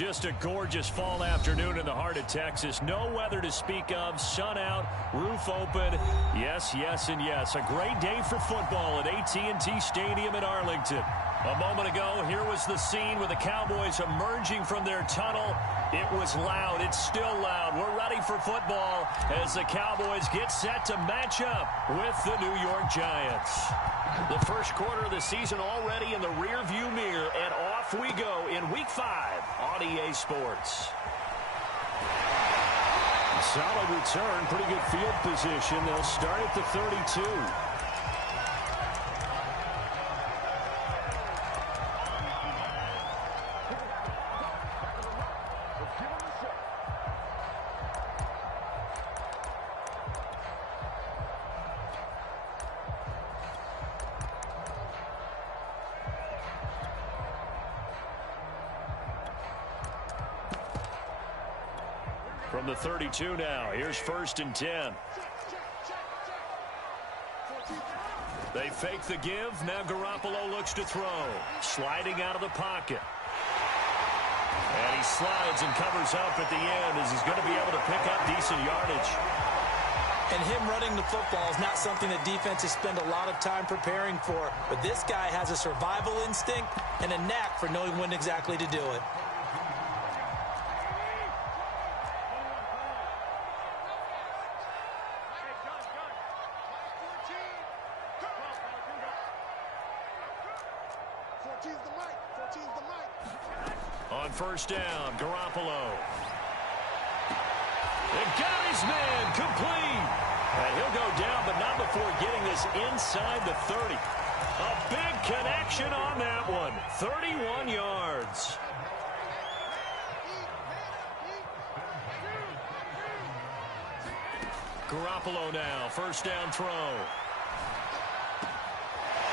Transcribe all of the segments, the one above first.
Just a gorgeous fall afternoon in the heart of Texas. No weather to speak of. Sun out, roof open. Yes, yes, and yes. A great day for football at AT&T Stadium in Arlington. A moment ago, here was the scene with the Cowboys emerging from their tunnel. It was loud. It's still loud. We're ready for football as the Cowboys get set to match up with the New York Giants. The first quarter of the season already in the rearview mirror, and off we go in Week 5 on EA Sports. Solid return, pretty good field position. They'll start at the 32. From the 32 now, here's 1st and 10. They fake the give. Now Garoppolo looks to throw. Sliding out of the pocket. And he slides and covers up at the end as he's going to be able to pick up decent yardage. And him running the football is not something that defenses spend a lot of time preparing for. But this guy has a survival instinct and a knack for knowing when exactly to do it. On 1st down, Garoppolo. They got his man complete. And he'll go down, but not before getting this inside the 30. A big connection on that one. 31 yards. Garoppolo now, 1st down throw.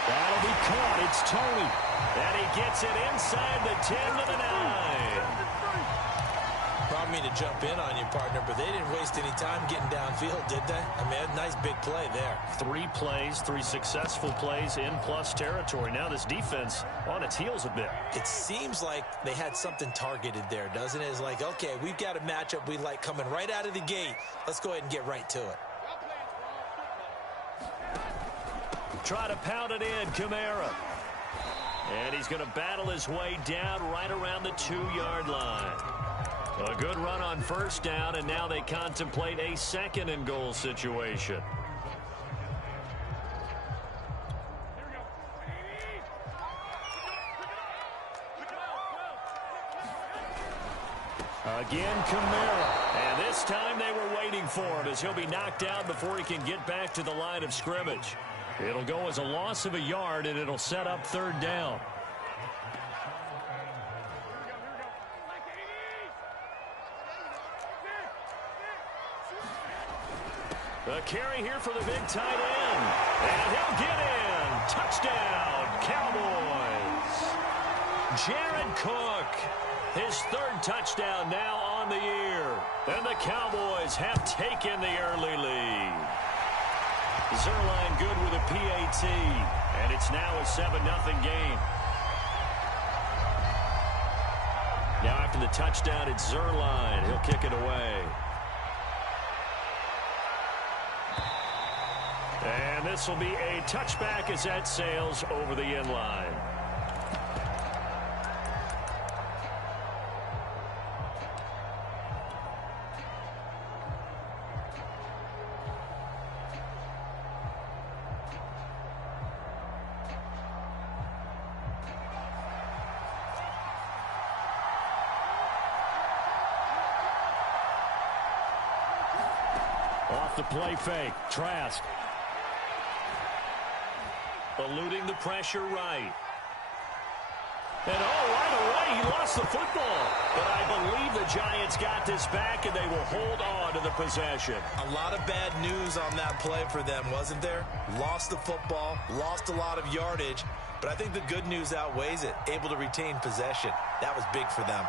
That'll be caught. It's Tony. And he gets it inside the 10 to the 9. Brought me to jump in on you, partner, but they didn't waste any time getting downfield, did they? I mean, a nice big play there. 3 plays, 3 successful plays in plus territory. Now this defense on its heels a bit. It seems like they had something targeted there, doesn't it? It's like, okay, we've got a matchup we like coming right out of the gate. Let's go ahead and get right to it. Try to pound it in, Kamara. And he's going to battle his way down right around the 2-yard line. A good run on 1st down, and now they contemplate a 2nd and goal situation. Again, Kamara. And this time they were waiting for him as he'll be knocked out before he can get back to the line of scrimmage. It'll go as a loss of a yard, and it'll set up 3rd down. The carry here for the big tight end. And he'll get in. Touchdown, Cowboys. Jared Cook, his 3rd touchdown now on the year. And the Cowboys have taken the early lead. Zuerlein good with a PAT, and it's now a 7-0 game. Now after the touchdown, it's Zuerlein. He'll kick it away. And this will be a touchback as that sails over the end line. Off the play fake, Trask. Eluding the pressure right. And right away, he lost the football. But I believe the Giants got this back, and they will hold on to the possession. A lot of bad news on that play for them, wasn't there? Lost the football, lost a lot of yardage. But I think the good news outweighs it. Able to retain possession. That was big for them.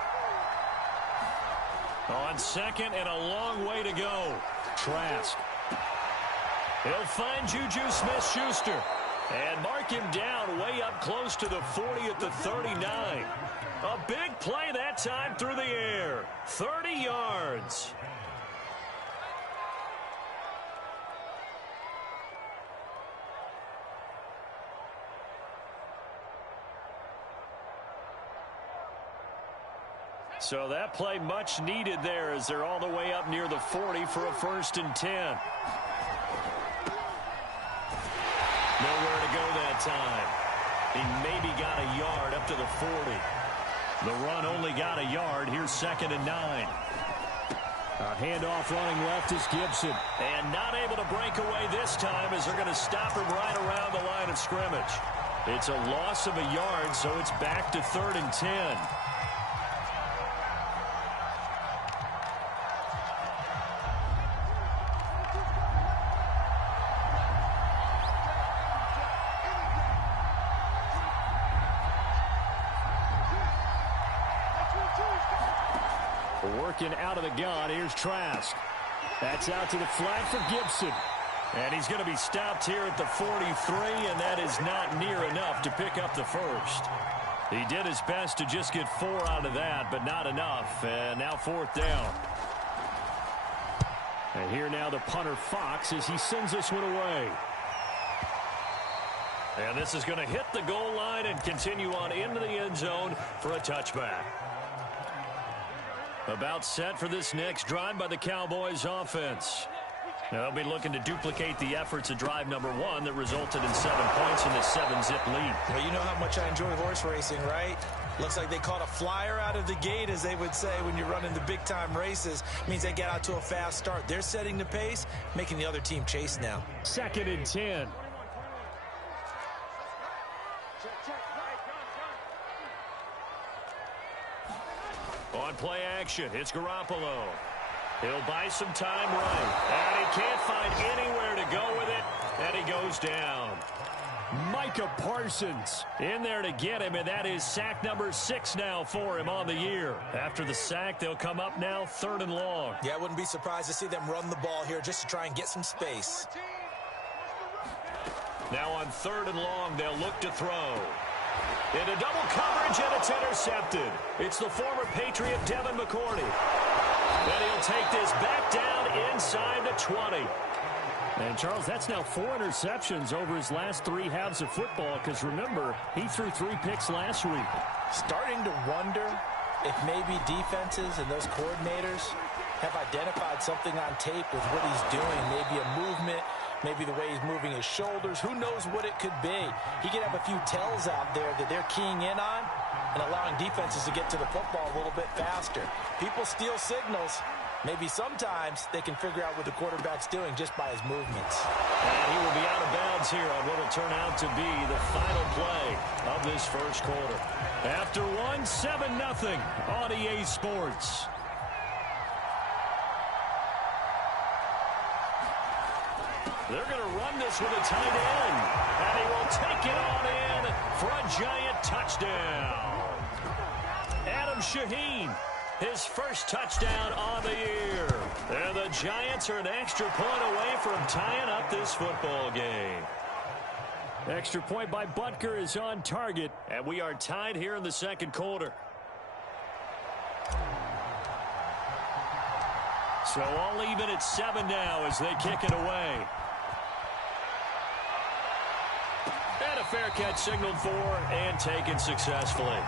On 2nd and a long way to go. Trask. He'll find Juju Smith-Schuster. And mark him down way up close to the 40 at the 39. A big play that time through the air. 30 yards. So that play much needed there as they're all the way up near the 40 for a 1st and 10. Nowhere to go that time. He maybe got a yard up to the 40. The run only got a yard. Here's 2nd and 9. A handoff running left is Gibson. And not able to break away this time as they're going to stop him right around the line of scrimmage. It's a loss of a yard, so it's back to 3rd and 10. Working out of the gun, here's Trask. That's out to the flat for Gibson. And he's going to be stopped here at the 43, and that is not near enough to pick up the first. He did his best to just get 4 out of that, but not enough. And now 4th down. And here now the punter Fox as he sends this one away. And this is going to hit the goal line and continue on into the end zone for a touchback. About set for this next drive by the Cowboys offense. They'll be looking to duplicate the efforts of drive number 1 that resulted in 7 points in the 7-zip lead. Well, you know how much I enjoy horse racing, right? Looks like they caught a flyer out of the gate, as they would say when you're running the big-time races. Means they get out to a fast start. They're setting the pace, making the other team chase now. 2nd and 10. On play action, it's Garoppolo. He'll buy some time right. And he can't find anywhere to go with it. And he goes down. Micah Parsons in there to get him, and that is sack number 6 now for him on the year. After the sack, they'll come up now 3rd and long. Yeah, I wouldn't be surprised to see them run the ball here just to try and get some space. Now on 3rd and long, they'll look to throw. Into double coverage, and it's intercepted. It's the former Patriot Devin McCourty. And he'll take this back down inside the 20. And, Charles, that's now 4 interceptions over his last 3 halves of football, because, remember, he threw 3 picks last week. Starting to wonder if maybe defenses and those coordinators have identified something on tape with what he's doing, maybe a movement, maybe the way he's moving his shoulders. Who knows what it could be? He could have a few tells out there that they're keying in on and allowing defenses to get to the football a little bit faster. People steal signals. Maybe sometimes they can figure out what the quarterback's doing just by his movements. And he will be out of bounds here on what will turn out to be the final play of this first quarter. After 1, 7-0 on EA Sports. They're going to run this with a tight end. And he will take it on in for a giant touchdown. Adam Shaheen, his first touchdown on the year. And the Giants are an extra point away from tying up this football game. Extra point by Butker is on target. And we are tied here in the second quarter. So all even at 7 now as they kick it away. And a fair catch signaled for and taken successfully.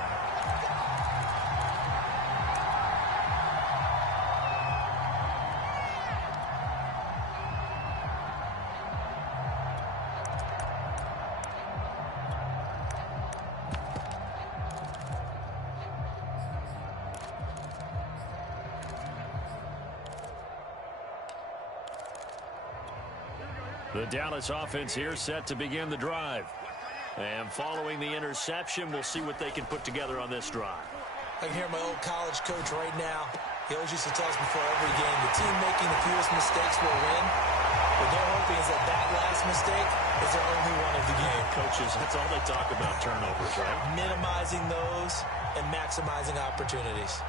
The Dallas offense here set to begin the drive. And following the interception, we'll see what they can put together on this drive. I can hear my old college coach right now. He always used to tell us before every game, the team making the fewest mistakes will win. What they're hoping is that that last mistake is their only one of the game. Coaches, that's all they talk about, turnovers, right? Minimizing those and maximizing opportunities.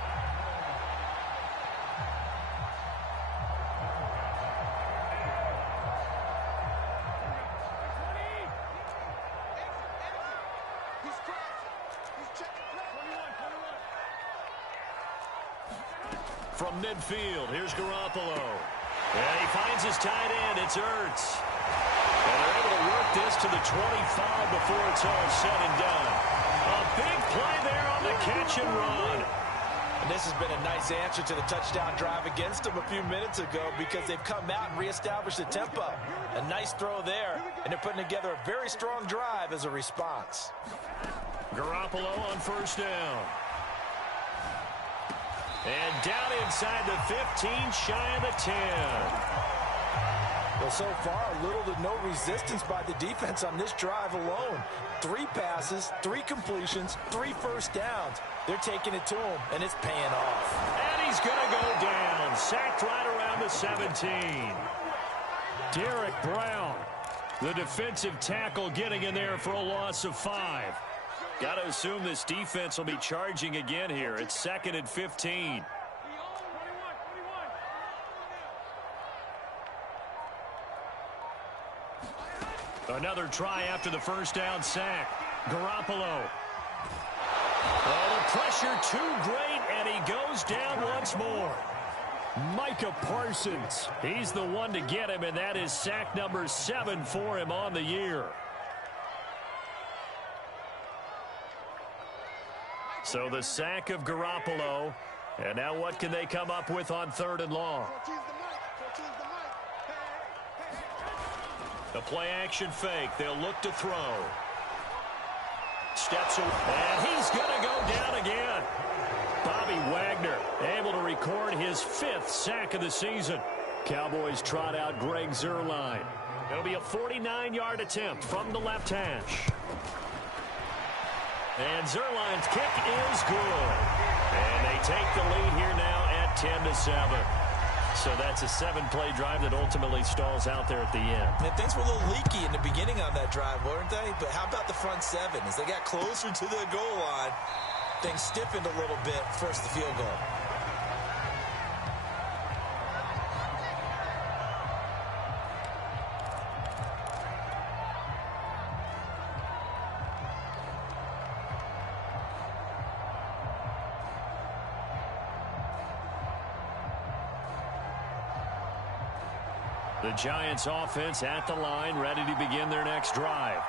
from midfield. Here's Garoppolo. And he finds his tight end. It's Ertz. And they're able to work this to the 25 before it's all said and done. A big play there on the catch and run. And this has been a nice answer to the touchdown drive against them a few minutes ago because they've come out and reestablished the tempo. A nice throw there, and they're putting together a very strong drive as a response. Garoppolo on first down. And down inside the 15, shy of the 10. Well, so far, little to no resistance by the defense on this drive alone. 3 passes, 3 completions, 3 first downs. They're taking it to him, and it's paying off. And he's going to go down. Sacked right around the 17. Derek Brown, the defensive tackle, getting in there for a loss of 5. Got to assume this defense will be charging again here. It's 2nd and 15. Another try after the first down sack. Garoppolo. Oh, the pressure too great, and he goes down once more. Micah Parsons. He's the one to get him, and that is sack number 7 for him on the year. So the sack of Garoppolo. And now what can they come up with on 3rd and long? The play action fake. They'll look to throw. Steps away. And he's going to go down again. Bobby Wagner able to record his 5th sack of the season. Cowboys trot out Greg Zuerlein. It'll be a 49-yard attempt from the left hash. And Zuerlein's kick is good. And they take the lead here now at 10-7. So that's a 7-play drive that ultimately stalls out there at the end. And things were a little leaky in the beginning on that drive, weren't they? But how about the front 7? As they got closer to the goal line, things stiffened a little bit, forced the field goal. The Giants offense at the line, ready to begin their next drive.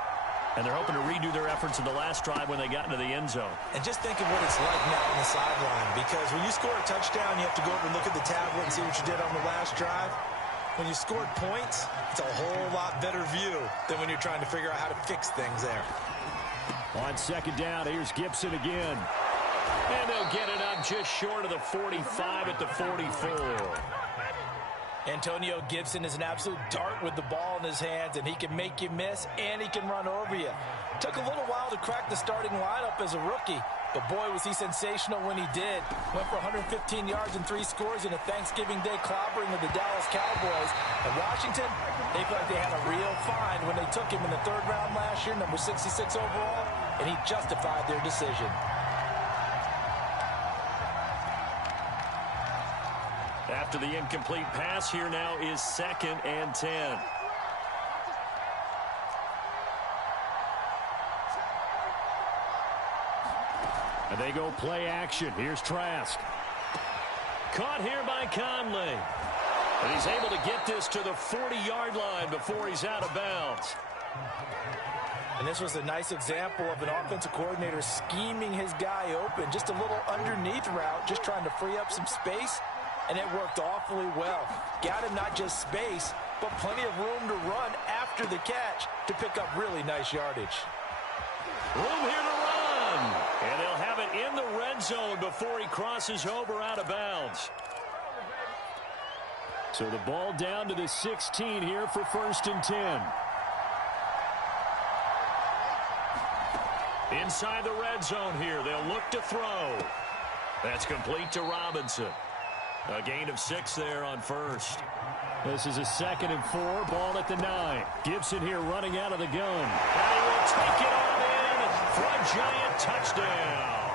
And they're hoping to redo their efforts in the last drive when they got into the end zone. And just think of what it's like now on the sideline, because when you score a touchdown, you have to go over and look at the tablet and see what you did on the last drive. When you scored points, it's a whole lot better view than when you're trying to figure out how to fix things there. On 2nd down, here's Gibson again. And they'll get it up just short of the 45 at the 44. Antonio Gibson is an absolute dart with the ball in his hands, and he can make you miss, and he can run over you. Took a little while to crack the starting lineup as a rookie, but boy, was he sensational when he did. Went for 115 yards and 3 scores in a Thanksgiving Day clobbering of the Dallas Cowboys. And Washington, they felt like they had a real find when they took him in the 3rd round last year, number 66 overall, and he justified their decision. After the incomplete pass, here now is 2nd and 10. And they go play action. Here's Trask. Caught here by Conley. And he's able to get this to the 40-yard line before he's out of bounds. And this was a nice example of an offensive coordinator scheming his guy open. Just a little underneath route, just trying to free up some space. And it worked awfully well. Got him not just space, but plenty of room to run after the catch to pick up really nice yardage. Room here to run. And they'll have it in the red zone before he crosses over out of bounds. So the ball down to the 16 here for 1st and 10. Inside the red zone here, they'll look to throw. That's complete to Robinson. A gain of 6 there on 1st. This is a 2nd and 4, ball at the 9. Gibson here running out of the gun. And he will take it on in for a Giant touchdown.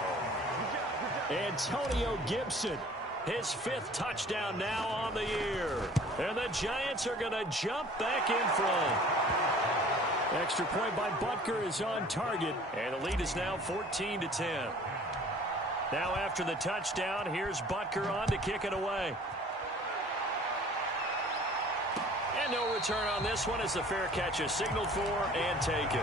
Antonio Gibson, his 5th touchdown now on the year. And the Giants are going to jump back in front. Extra point by Butker is on target. And the lead is now 14-10. Now after the touchdown, here's Butker on to kick it away. And no return on this one as the fair catch is signaled for and taken.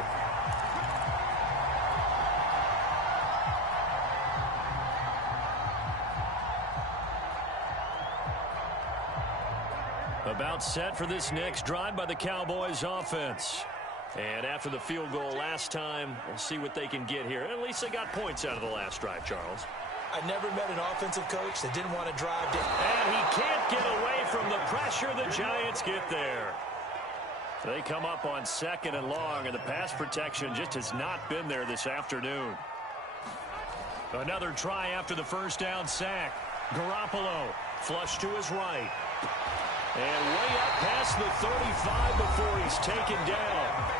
About set for this next drive by the Cowboys offense. And after the field goal last time, we'll see what they can get here. At least they got points out of the last drive, Charles. I never met an offensive coach that didn't want to drive down. And he can't get away from the pressure. The Giants get there. They come up on 2nd and long, and the pass protection just has not been there this afternoon. Another try after the first down sack. Garoppolo flush to his right. And way up past the 35 before he's taken down.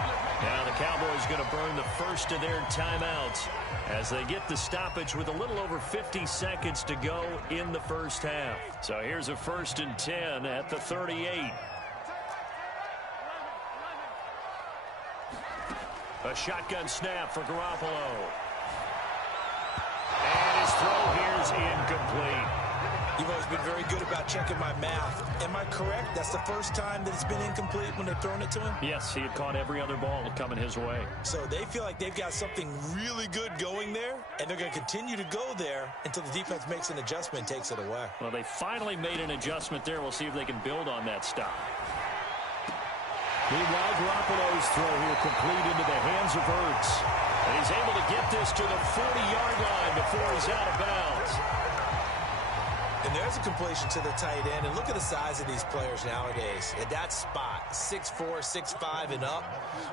Now the Cowboys going to burn the first of their timeouts as they get the stoppage with a little over 50 seconds to go in the first half. So here's a 1st and 10 at the 38. A shotgun snap for Garoppolo. And his throw here is incomplete. You've always been very good about checking my math. Am I correct? That's the first time that it's been incomplete when they've thrown it to him? Yes, he had caught every other ball coming his way. So they feel like they've got something really good going there, and they're going to continue to go there until the defense makes an adjustment and takes it away. Well, they finally made an adjustment there. We'll see if they can build on that stop. Meanwhile, Garoppolo's throw here complete into the hands of Hurts. And he's able to get this to the 40-yard line before he's out of bounds. And there's a completion to the tight end. And look at the size of these players nowadays. At that spot, 6'4", 6'5", and up.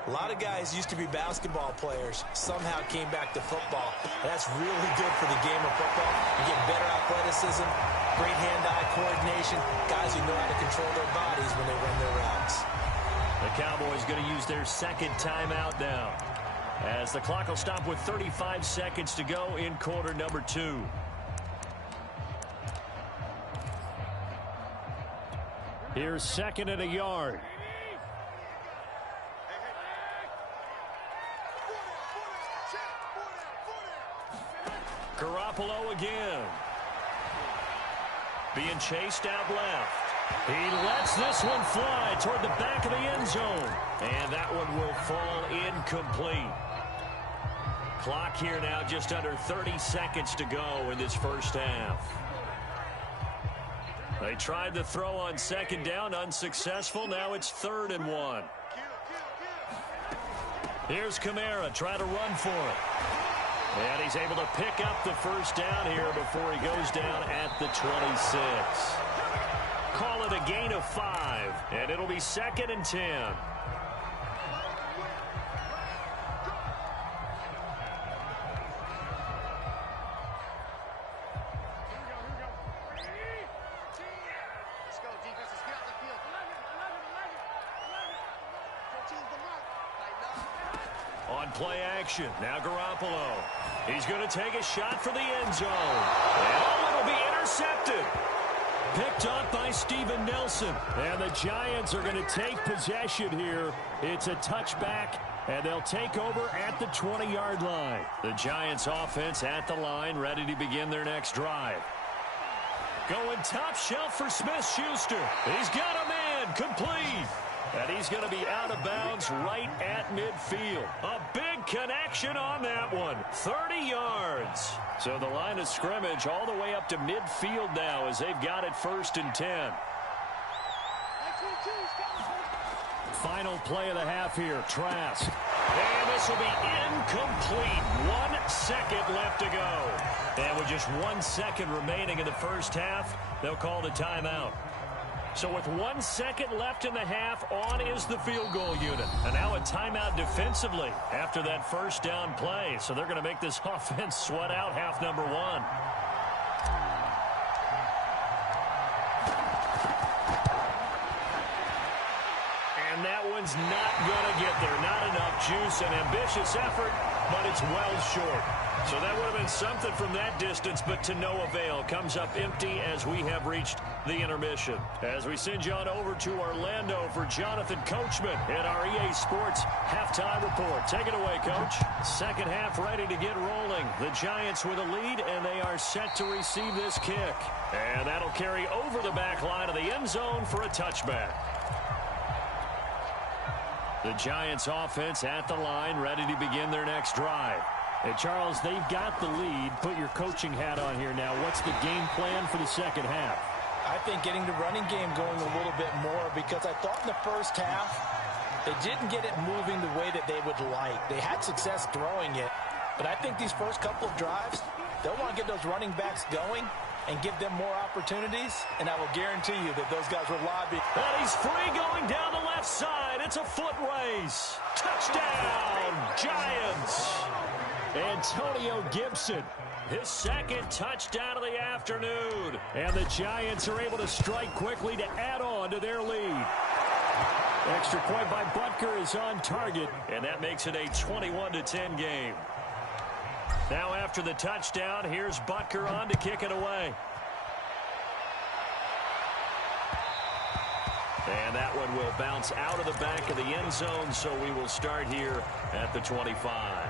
A lot of guys used to be basketball players. Somehow came back to football. And that's really good for the game of football. You get better athleticism, great hand-eye coordination. Guys who know how to control their bodies when they run their routes. The Cowboys going to use their 2nd timeout now, as the clock will stop with 35 seconds to go in quarter number 2. Here's 2nd and a yard. Garoppolo again. Being chased out left. He lets this one fly toward the back of the end zone. And that one will fall incomplete. Clock here now just under 30 seconds to go in this first half. They tried to throw on 2nd down, unsuccessful. Now it's 3rd and 1. Here's Kamara, try to run for it. And he's able to pick up the first down here before he goes down at the 26. Call it a gain of 5, and it'll be 2nd and 10. On play action, now Garoppolo. He's going to take a shot for the end zone. And it'll be intercepted. Picked up by Steven Nelson. And the Giants are going to take possession here. It's a touchback, and they'll take over at the 20-yard line. The Giants offense at the line, ready to begin their next drive. Going top shelf for Smith-Schuster. He's got a man, complete. And he's going to be out of bounds right at midfield. A big connection on that one. 30 yards. So the line of scrimmage all the way up to midfield now as they've got it 1st and 10. Final play of the half here. Trask. And this will be incomplete. 1 second left to go. And with just 1 second remaining in the first half, they'll call the timeout. So with 1 second left in the half, on is the field goal unit. And now a timeout defensively after that first down play. So they're going to make this offense sweat out half number 1. And that one's not going to get there. Not enough juice. An ambitious effort, but it's well short. So that would have been something from that distance, but to no avail. Comes up empty as we have reached the intermission. As we send you on over to Orlando for Jonathan Coachman in our EA Sports halftime report. Take it away, Coach. Second half ready to get rolling. The Giants with a lead, and they are set to receive this kick. And that'll carry over the back line of the end zone for a touchback. The Giants offense at the line, ready to begin their next drive. Hey, Charles, they've got the lead. Put your coaching hat on here now. What's the game plan for the second half? I think getting the running game going a little bit more, because I thought in the first half they didn't get it moving the way that they would like. They had success throwing it, but I think these first couple of drives, they'll want to get those running backs going and give them more opportunities, and I will guarantee you that those guys will lobby. And he's free going down the left side. It's a foot race. Touchdown, Giants. Antonio Gibson, his second touchdown of the afternoon. And the Giants are able to strike quickly to add on to their lead. Extra point by Butker is on target. And that makes it a 21-10 game. Now after the touchdown, here's Butker on to kick it away. And that one will bounce out of the back of the end zone, so we will start here at the 25.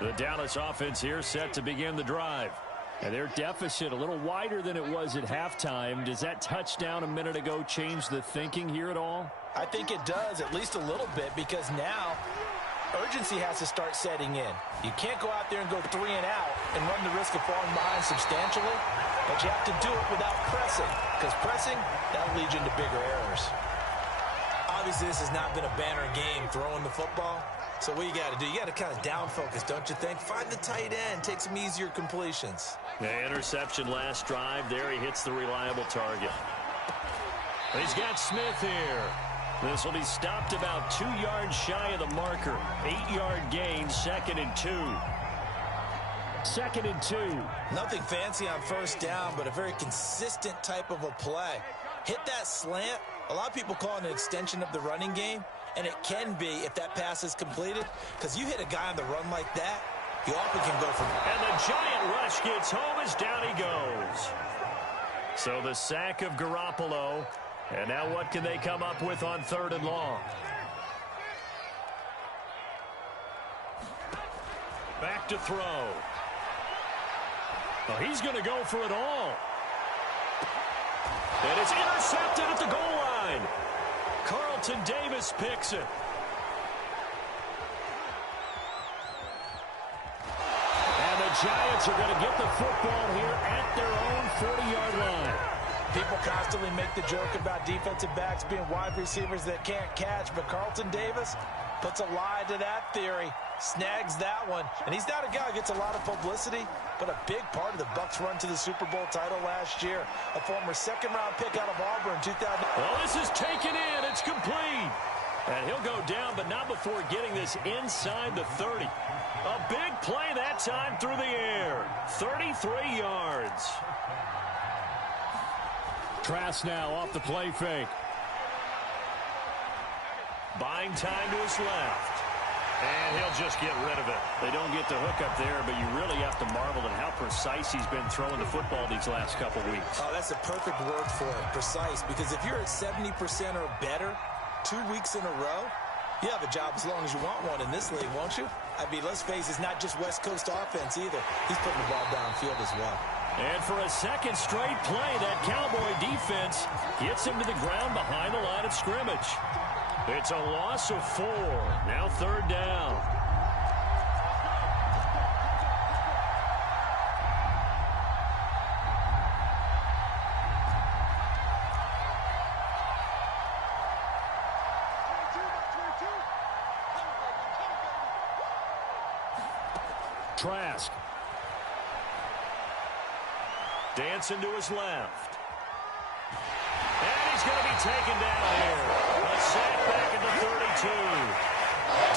The Dallas offense here set to begin the drive. And their deficit a little wider than it was at halftime. Does that touchdown a minute ago change the thinking here at all? I think it does, at least a little bit, because now urgency has to start setting in. You can't go out there and go 3 and out and run the risk of falling behind substantially, but you have to do it without pressing, because pressing, that'll lead you into bigger errors. Obviously, this has not been a banner game throwing the football. So what you got to do, you got to kind of down focus, don't you think? Find the tight end, take some easier completions. The interception last drive. There he hits the reliable target. He's got Smith here. This will be stopped about 2 yards shy of the marker. 8-yard gain, 2nd and 2. 2nd and 2. Nothing fancy on first down, but a very consistent type of a play. Hit that slant. A lot of people call it an extension of the running game. And it can be if that pass is completed, because you hit a guy on the run like that, you often can go from. And the giant rush gets home as down he goes. So the sack of Garoppolo. And now what can they come up with on 3rd and long? Back to throw. Oh, he's going to go for it all. And it's intercepted at the goal line. Carlton Davis picks it. And the Giants are going to get the football here at their own 40-yard line. People constantly make the joke about defensive backs being wide receivers that can't catch, but Carlton Davis puts a lie to that theory, snags that one. And he's not a guy who gets a lot of publicity, but a big part of the Bucs' run to the Super Bowl title last year. A former 2nd-round pick out of Auburn in 2000. Well, this is taken in. It's complete. And he'll go down, but not before getting this inside the 30. A big play that time through the air. 33 yards. Trask now off the play fake. Buying time to his left. And he'll just get rid of it. They don't get the hook up there, but you really have to marvel at how precise he's been throwing the football these last couple weeks. Oh, that's a perfect word for it, precise, because if you're at 70% or better 2 weeks in a row, you have a job as long as you want one in this league, won't you? I mean, let's face it, it's not just West Coast offense either. He's putting the ball downfield as well. And for a second straight play, that Cowboy defense gets him to the ground behind the line of scrimmage. It's a loss of 4. Now 3rd down. Trask. Dancing to his left. And he's going to be taken down here. A sack back at the 32.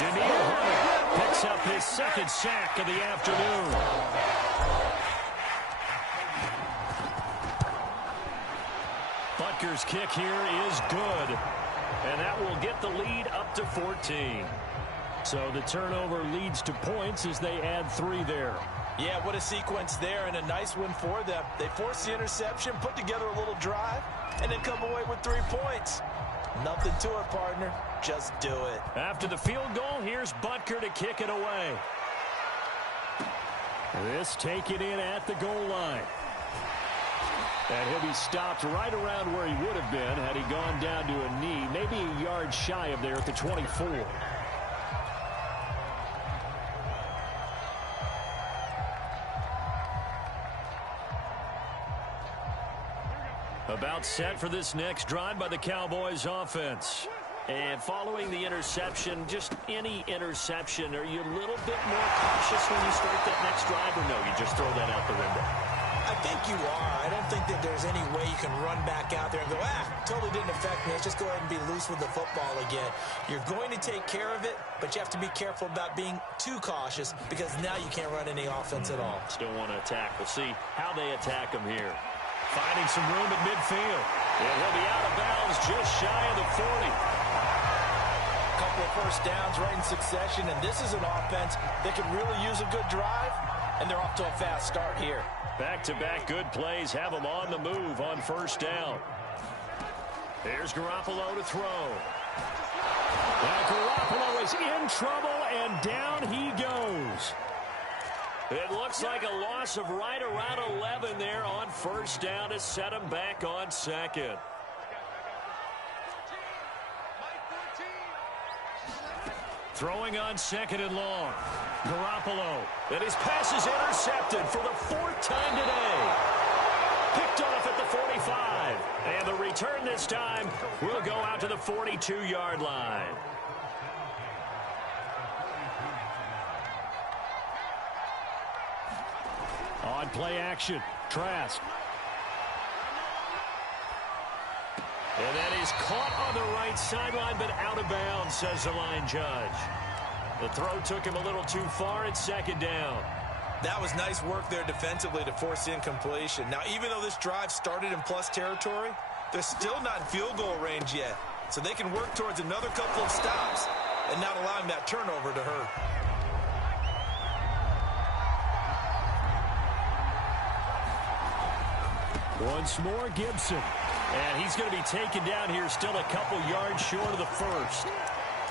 Danielle Hunter picks up his 2nd sack of the afternoon. Butker's kick here is good. And that will get the lead up to 14. So the turnover leads to points as they add 3 there. Yeah, what a sequence there, and a nice one for them. They force the interception, put together a little drive, and then come away with 3 points. Nothing to it, partner. Just do it. After the field goal, here's Butker to kick it away. This taken in at the goal line. And he'll be stopped right around where he would have been had he gone down to a knee, maybe a yard shy of there at the 24. About set for this next drive by the Cowboys offense. And following the interception, just any interception, are you a little bit more cautious when you start that next drive, or no, you just throw that out the window? I think you are. I don't think that there's any way you can run back out there and go, totally didn't affect me. Let's just go ahead and be loose with the football again. You're going to take care of it, but you have to be careful about being too cautious because now you can't run any offense at all. Still want to attack. We'll see how they attack them here. Finding some room at midfield. And he'll be out of bounds just shy of the 40. Couple of first downs right in succession, and this is an offense that can really use a good drive, and they're off to a fast start here. Back-to-back good plays have them on the move on first down. Here's Garoppolo to throw. Now Garoppolo is in trouble, and down he goes. It looks like a loss of right around 11 there on first down to set him back on second. Throwing on second and long. Garoppolo. And his pass is intercepted for the 4th time today. Picked off at the 45. And the return this time will go out to the 42-yard line. On play action, Trask. And that is caught on the right sideline, but out of bounds, says the line judge. The throw took him a little too far at second down. That was nice work there defensively to force the incompletion. Now, even though this drive started in plus territory, they're still not in field goal range yet. So they can work towards another couple of stops and not allowing that turnover to hurt. Once more, Gibson. And he's going to be taken down here still a couple yards short of the first.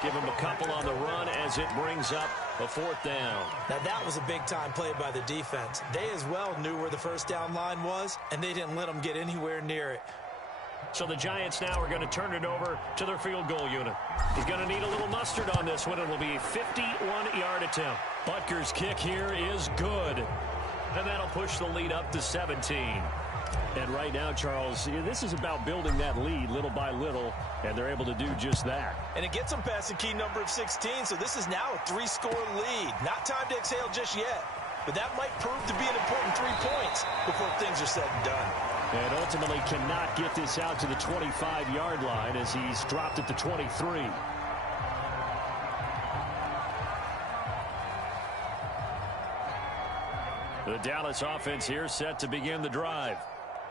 Give him a couple on the run as it brings up a 4th down. Now that was a big-time play by the defense. They as well knew where the first down line was, and they didn't let them get anywhere near it. So the Giants now are going to turn it over to their field goal unit. He's going to need a little mustard on this one. It will be a 51-yard attempt. Butker's kick here is good. And that'll push the lead up to 17. And right now, Charles, this is about building that lead little by little, and they're able to do just that. And it gets them past the key number of 16, so this is now a 3-score lead. Not time to exhale just yet, but that might prove to be an important 3 points before things are said and done. And ultimately cannot get this out to the 25-yard line as he's dropped at the 23. The Dallas offense here set to begin the drive.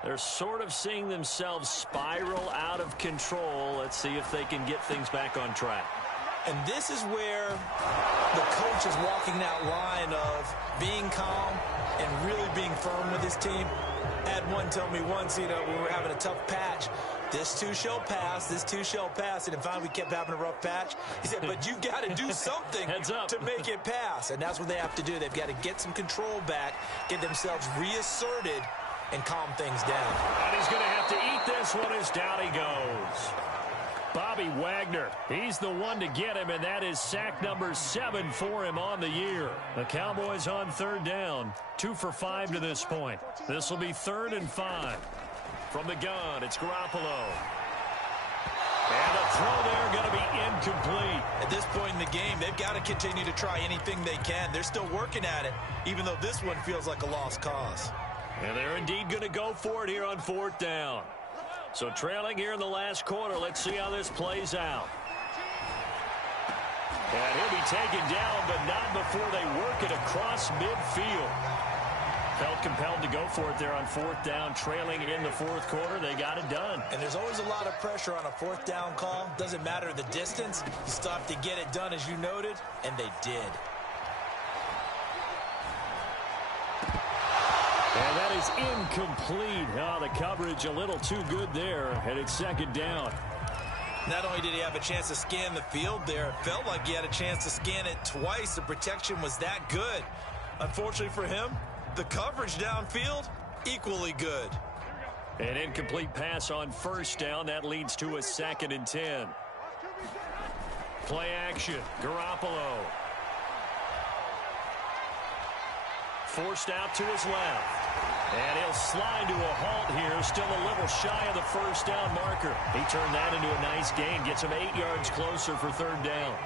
They're sort of seeing themselves spiral out of control. Let's see if they can get things back on track. And this is where the coach is walking that line of being calm and really being firm with his team. I had one tell me once, we were having a tough patch. This too shall pass, this too shall pass. And finally we kept having a rough patch. He said, but you got to do something to make it pass. And that's what they have to do. They've got to get some control back, get themselves reasserted, and calm things down. And he's going to have to eat this one as down he goes. Bobby Wagner, he's the one to get him, and that is sack number 7 for him on the year. The Cowboys on 3rd down, 2 for 5 to this point. This will be 3rd and 5. From the gun, it's Garoppolo. And the throw there going to be incomplete. At this point in the game, they've got to continue to try anything they can. They're still working at it, even though this one feels like a lost cause. And they're indeed going to go for it here on 4th down. So trailing here in the last quarter, let's see how this plays out. And he'll be taken down, but not before they work it across midfield. Felt compelled to go for it there on fourth down, trailing in the fourth quarter. They got it done. And there's always a lot of pressure on a fourth down call. Doesn't matter the distance. You still have to get it done, as you noted, and they did. And that is incomplete. Oh, the coverage a little too good there, and it's second down. Not only did he have a chance to scan the field there, it felt like he had a chance to scan it twice. The protection was that good. Unfortunately for him, the coverage downfield, equally good. An incomplete pass on first down. That leads to a 2nd and 10. Play action. Garoppolo. Forced out to his left. And he'll slide to a halt here. Still a little shy of the first down marker. He turned that into a nice gain. Gets him 8 yards closer for third down.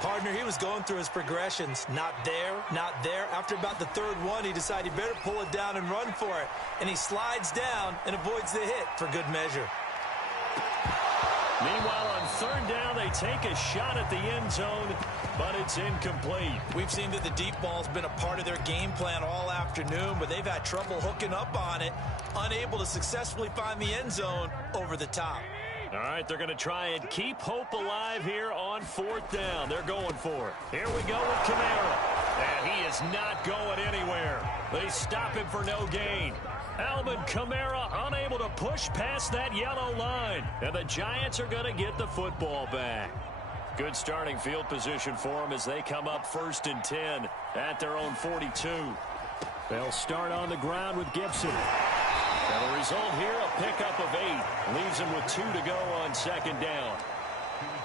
Partner, he was going through his progressions. Not there, not there. After about the third one, he decided he better pull it down and run for it. And he slides down and avoids the hit for good measure. Meanwhile, on third down, they take a shot at the end zone, but it's incomplete. We've seen that the deep ball's been a part of their game plan all afternoon, but they've had trouble hooking up on it, unable to successfully find the end zone over the top. All right, they're going to try and keep hope alive here on fourth down. They're going for it. Here we go with Kamara. And he is not going anywhere. They stop him for no gain. Alvin Kamara unable to push past that yellow line. And the Giants are going to get the football back. Good starting field position for them as they come up 1st and 10 at their own 42. They'll start on the ground with Gibson. And the result here, a pickup of 8. Leaves him with 2 to go on second down.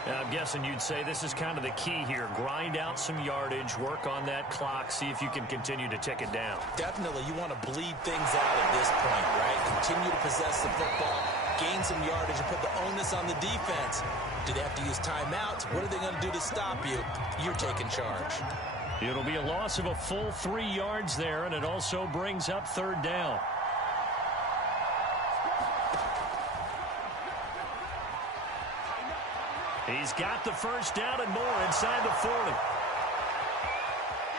Now, I'm guessing you'd say this is kind of the key here. Grind out some yardage, work on that clock, see if you can continue to tick it down. Definitely, you want to bleed things out at this point, right? Continue to possess the football, gain some yardage, and put the onus on the defense. Do they have to use timeouts? What are they going to do to stop you? You're taking charge. It'll be a loss of a full 3 yards there, and it also brings up third down. He's got the first down and more inside the 40.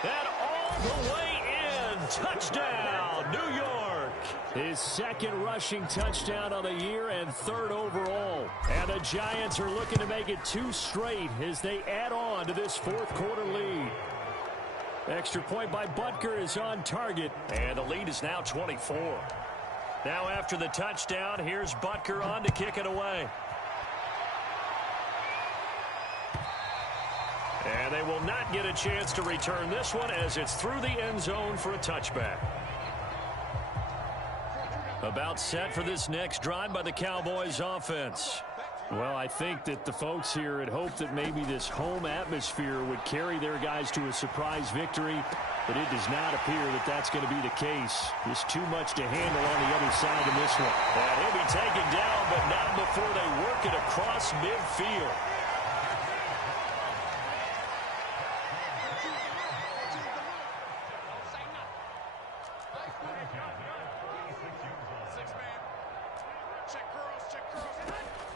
And all the way in. Touchdown, New York. His 2nd rushing touchdown on the year and 3rd overall. And the Giants are looking to make it 2 straight as they add on to this 4th quarter lead. Extra point by Butker is on target. And the lead is now 24. Now after the touchdown, here's Butker on to kick it away. And they will not get a chance to return this one as it's through the end zone for a touchback. About set for this next drive by the Cowboys offense. Well, I think that the folks here had hoped that maybe this home atmosphere would carry their guys to a surprise victory, but it does not appear that that's going to be the case. There's too much to handle on the other side in this one. And he'll be taken down, but not before they work it across midfield.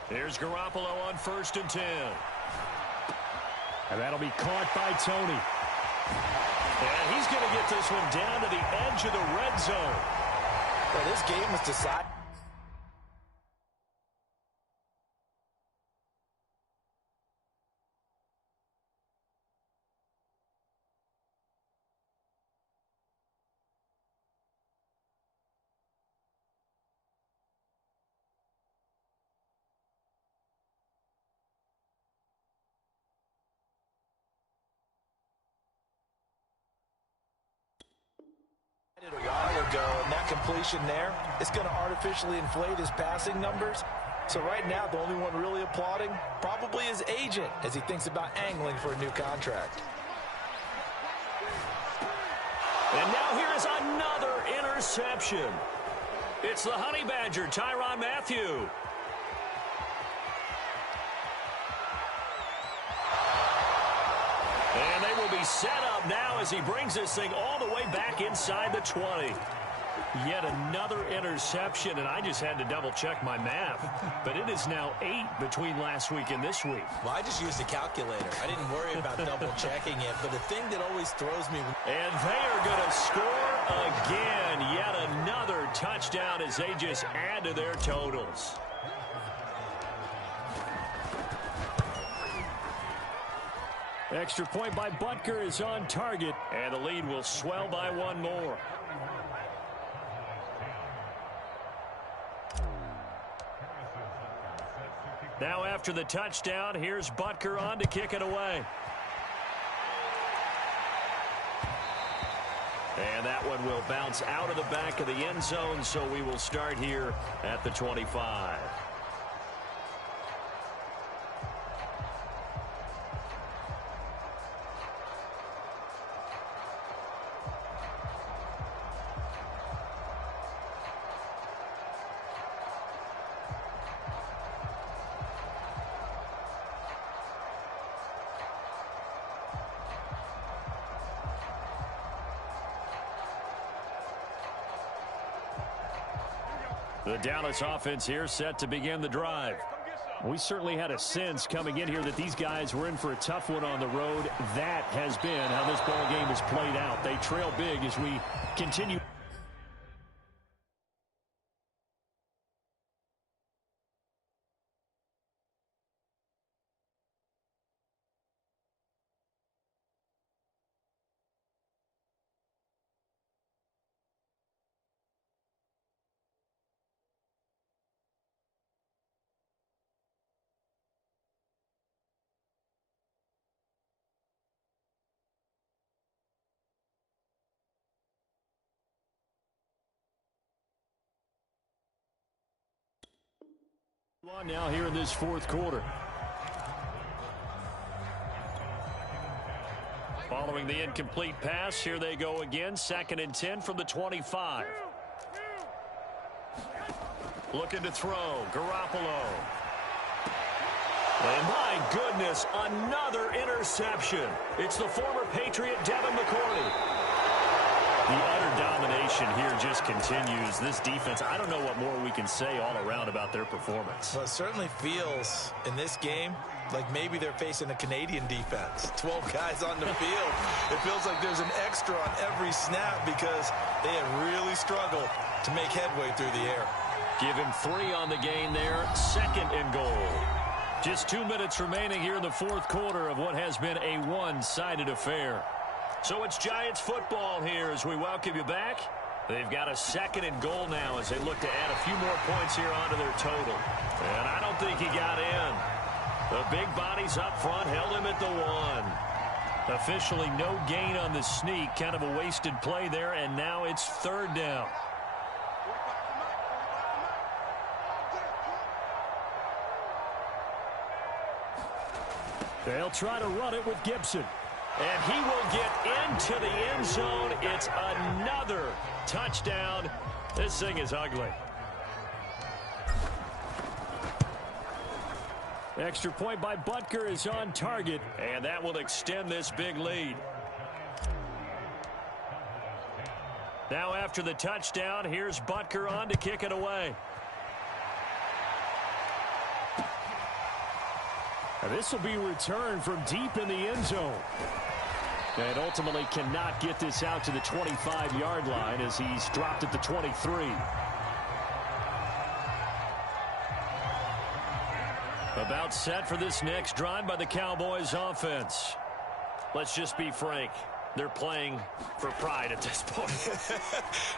Here's Garoppolo on 1st and 10. And that'll be caught by Tony. And he's going to get this one down to the edge of the red zone. Well, this game was decided. A while ago, and that completion there, it's going to artificially inflate his passing numbers. So right now, the only one really applauding probably his agent as he thinks about angling for a new contract. And now here is another interception. It's the Honey Badger, Tyrann Mathieu. And they will be set up now as he brings this thing all the way back inside the 20. Yet another interception, and I just had to double-check my math. But it is now 8 between last week and this week. Well, I just used a calculator. I didn't worry about double-checking it. But the thing that always throws me... And they are going to score again. Yet another touchdown as they just add to their totals. Extra point by Butker is on target. And the lead will swell by one more. Now after the touchdown, here's Butker on to kick it away. And that one will bounce out of the back of the end zone, so we will start here at the 25. The Dallas offense here set to begin the drive. We certainly had a sense coming in here that these guys were in for a tough one on the road. That has been how this ball game has played out. They trail big as we continue. On now here in this fourth quarter. Following the incomplete pass, here they go again. 2nd and 10 from the 25. Looking to throw. Garoppolo. And my goodness, another interception. It's the former Patriot Devin McCourty. The utter domination here just continues. This defense, I don't know what more we can say all around about their performance. Well, it certainly feels in this game like maybe they're facing a Canadian defense. 12 guys on the field. It feels like there's an extra on every snap because they have really struggled to make headway through the air. Give him 3 on the gain there. 2nd and goal. Just 2 minutes remaining here in the fourth quarter of what has been a one-sided affair. So it's Giants football here as we welcome you back. They've got a 2nd and goal now as they look to add a few more points here onto their total. And I don't think he got in. The big bodies up front held him at the 1. Officially no gain on the sneak. Kind of a wasted play there, and now it's 3rd down. They'll try to run it with Gibson. And he will get into the end zone. It's another touchdown. This thing is ugly. Extra point by Butker is on target. And that will extend this big lead. Now after the touchdown, here's Butker on to kick it away. This will be returned from deep in the end zone. And ultimately cannot get this out to the 25-yard line as he's dropped at the 23. About set for this next drive by the Cowboys offense. Let's just be frank. They're playing for pride at this point.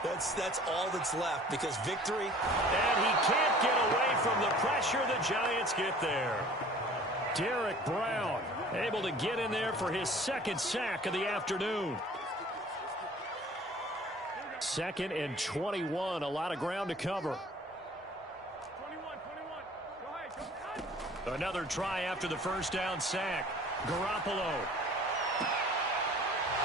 That's all that's left because victory. And he can't get away from the pressure. The Giants get there. Derek Brown able to get in there for his 2nd sack of the afternoon. 2nd and 21. A lot of ground to cover. Another try after the first down sack. Garoppolo.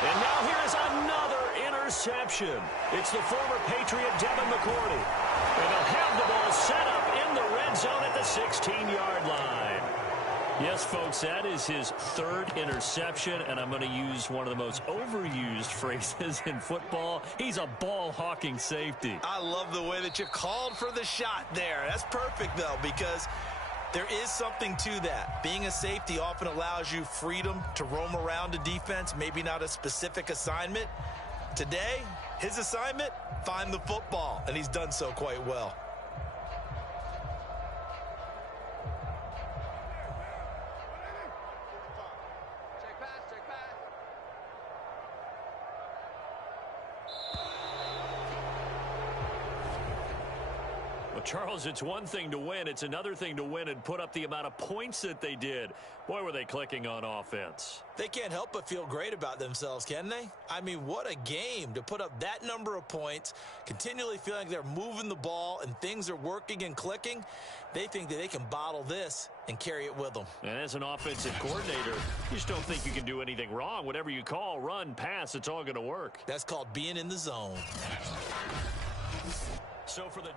And now here is another interception. It's the former Patriot Devin McCourty. And they'll have the ball set up in the red zone at the 16-yard line. Yes, folks, that is his third interception, and I'm going to use one of the most overused phrases in football. He's a ball-hawking safety. I love the way that you called for the shot there. That's perfect, though, because there is something to that. Being a safety often allows you freedom to roam around a defense, maybe not a specific assignment. Today, his assignment, find the football, and he's done so quite well. Well, Charles, it's one thing to win. It's another thing to win and put up the amount of points that they did. Boy, were they clicking on offense. They can't help but feel great about themselves, can they? I mean, what a game to put up that number of points, continually feeling like they're moving the ball and things are working and clicking. They think that they can bottle this and carry it with them. And as an offensive coordinator, you just don't think you can do anything wrong. Whatever you call, run, pass, it's all going to work. That's called being in the zone. So for the